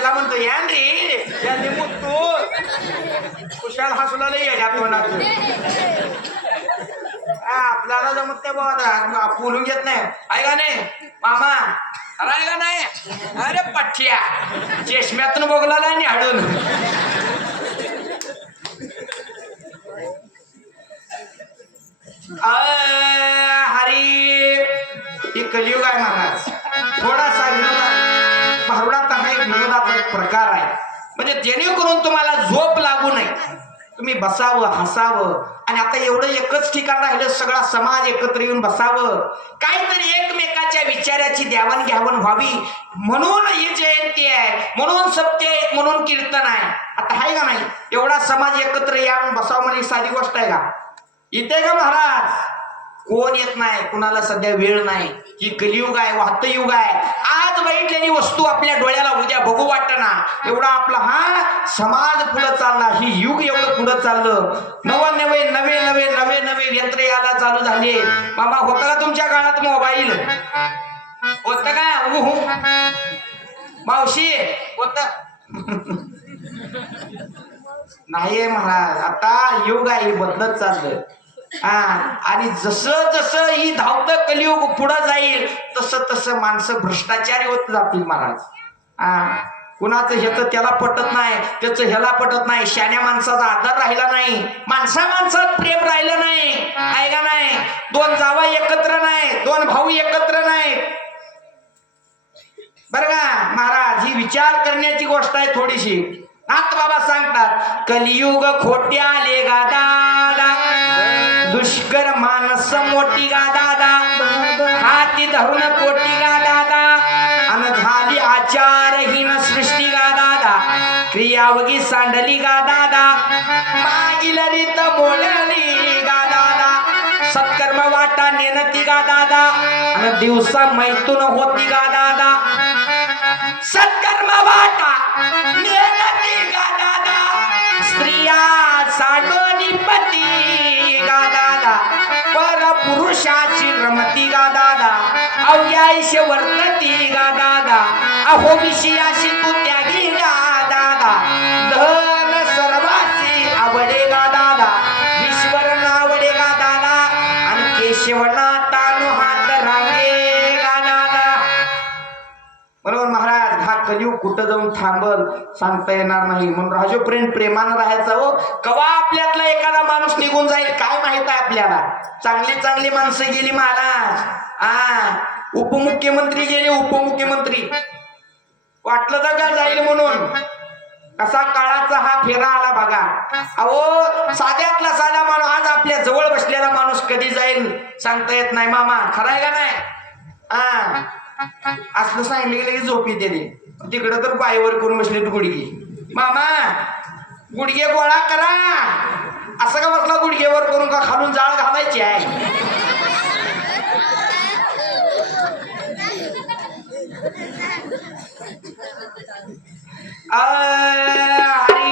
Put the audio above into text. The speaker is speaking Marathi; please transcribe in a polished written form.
तिला म्हणतो यान रे यांनी मुत्तू कुशाल हसला नाही याच्या तोंडात आपल्याला जमत नाही बाबा बोलून घेत नाही आहे का नाही मामा आहे का नाही अरे पठ्ठ्या चष्म्यातून बघला नाही हाडून हरी हे कलियुग आहे महाराज थोडासा विनोदा भारुडात हा एक विनोदाचा एक प्रकार आहे म्हणजे जेणेकरून तुम्हाला झोप लागू नये तुम्ही बसावं हसावं आणि आता एवढं एकच ठिकाण राहिलं सगळा समाज एकत्र येऊन बसावं काहीतरी एकमेकाच्या विचाराची देवाणघेवाण व्हावी म्हणून ही जयंती आहे म्हणून सत्य आहे म्हणून कीर्तन आहे आता आहे का नाही एवढा समाज एकत्र यावून बसावं म्हणजे साधी गोष्ट आहे का इथे का महाराज कोण येत नाही कुणाला सध्या वेळ नाही ही कलियुग आहे वाहत युग आहे आज बघितलेली वस्तू आपल्या डोळ्याला उद्या बघू वाटना एवढा आपला हा समाज पुढे चालला ही युग एवढं पुढे चाललं नवे नवे नवे नवे नवे यंत्र यायला चालू झाले मामा होतं का तुमच्या काळात मोबाईल होत का मावशी होत नाही महाराज आता युग आहे बदलत चाललं आणि जसं जसं ही धावतं कलियुग पुढं जाईल तसं तसं माणसं भ्रष्टाचारी होत जातील महाराज कुणाचं ह्याचं त्याला पटत नाही त्याचं ह्याला पटत नाही शाण्या माणसाचा आदर राहिला नाही माणसात प्रेम राहिलं नाही आहे का नाही दोन जावा एकत्र नाही दोन भाऊ एकत्र नाही बरं का महाराज ही विचार करण्याची गोष्ट आहे थोडीशी नाथ बाबा सांगतात कलियुग खोट्याले गा दादा दुष्कर मानस मोठी गा दादा हाती धरून पोटी गा दादा अन झाली आचारहीन सृष्टी गा दादा क्रियावगी सांडली गा दादा मागील रीत मोडली गा दादा सत्कर्म वाटा नेनती गा दादा अन दिवसा मैथून होती गा दादा सत्कर्म वाटा नेनती गा दादा स्त्रिया साडोनी पती गा दादा पर पुरुषाची रमती गा दादा अवघ्याशी वर्तती गा दादा अहो विषयाशी तू त्यागी गा दादा धन सर्वासी आवडे गा दादा ईश्वर नावडे गा दादा आणि केशवना तानु हात रांगे गा दादा बरोबर महाराज हा कलियुग कुठं जाऊन थांबल सांगता येणार नाही म्हणून राजोपर्यंत प्रेमानं राहायचं हो कवा आपल्यातला एखादा माणूस निघून जाईल काय माहित आहे आपल्याला चांगली चांगली माणसं गेली महाराज उपमुख्यमंत्री गेले उपमुख्यमंत्री वाटलं तर का जाईल म्हणून कसा काळाचा हा फेरा आला बघा अहो साध्यातला साधा माणूस आज आपल्या जवळ बसलेला माणूस कधी जाईल सांगता येत नाही मामा खरं आहे का नाही असलं सांगितलं की झोपी त्याने तिकडं तर पायवर करून बसले तू गुडघे मामा गुडघे गोळा करा असं का बसला गुडघेवर करून का खालून जाळ घालायची आहे हरी